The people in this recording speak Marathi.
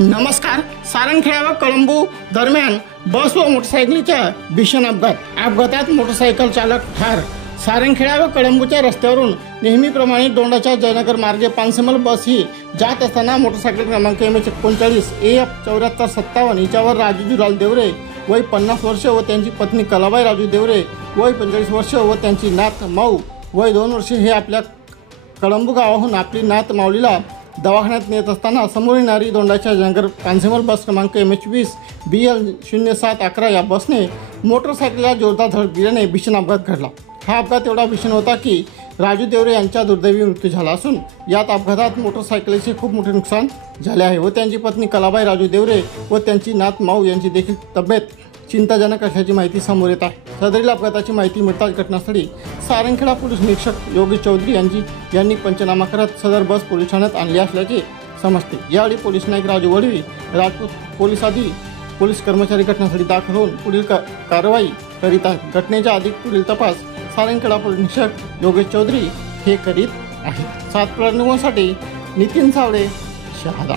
नमस्कार. सारंगखेडा व कळंबू दरम्यान बस व मोटरसायकलीच्या भीषण अपघातात मोटरसायकल चालक ठार. सारंगखेडा व कळंबूच्या रस्त्यावरून नेहमीप्रमाणे दोंडाच्या जयनगर मार्गे पानसेमल बस ही जात असताना मोटरसायकल क्रमांक MH39 AF 7457 हिच्यावर राजू जुलाल देवरे वय 50 वर्ष व त्यांची पत्नी कलाबाई राजू देवरे वय 45 वर्ष व त्यांची नात माऊ वय 2 वर्षे हे आपल्या कळंबू गावाहून आपली नात माऊलीला दवाखान्यात नेत असताना समोर येणारी दोंडाच्या जयनगर पानसेमल बस क्रमांक MH20 BL 0711 या बसने मोटरसायकलला जोरदार धडक दिल्याने भीषण अपघात घडला. हा अपघात एवढा भीषण होता की राजू देवरे यांचा दुर्दैवी मृत्यू झाला असून यात अपघातात मोटरसायकलीचे खूप मोठे नुकसान झाले आहे व त्यांची पत्नी कलाबाई राजू देवरे व त्यांची नात माऊ यांची देखील तब्येत चिंताजनक असल्याची माहिती समोर येत आहे. सदरील अपघाताची माहिती मिळताच घटनास्थळी सारंगखेडा पोलीस निरीक्षक योगेश चौधरी यांनी पंचनामा करत सदर बस पोलीस ठाण्यात आणली असल्याचे समजते. यावेळी पोलीस नाईक राजू वडवी राजपूत पोलीस कर्मचारी घटनास्थळी दाखल होऊन पुढील कारवाई करीत आहेत. घटनेच्या अधिक पुढील तपास सारंगखेडा पोलीस निरीक्षक योगेश चौधरी हे करीत आहेत. 7 साठी नितीन सावळे शहादा.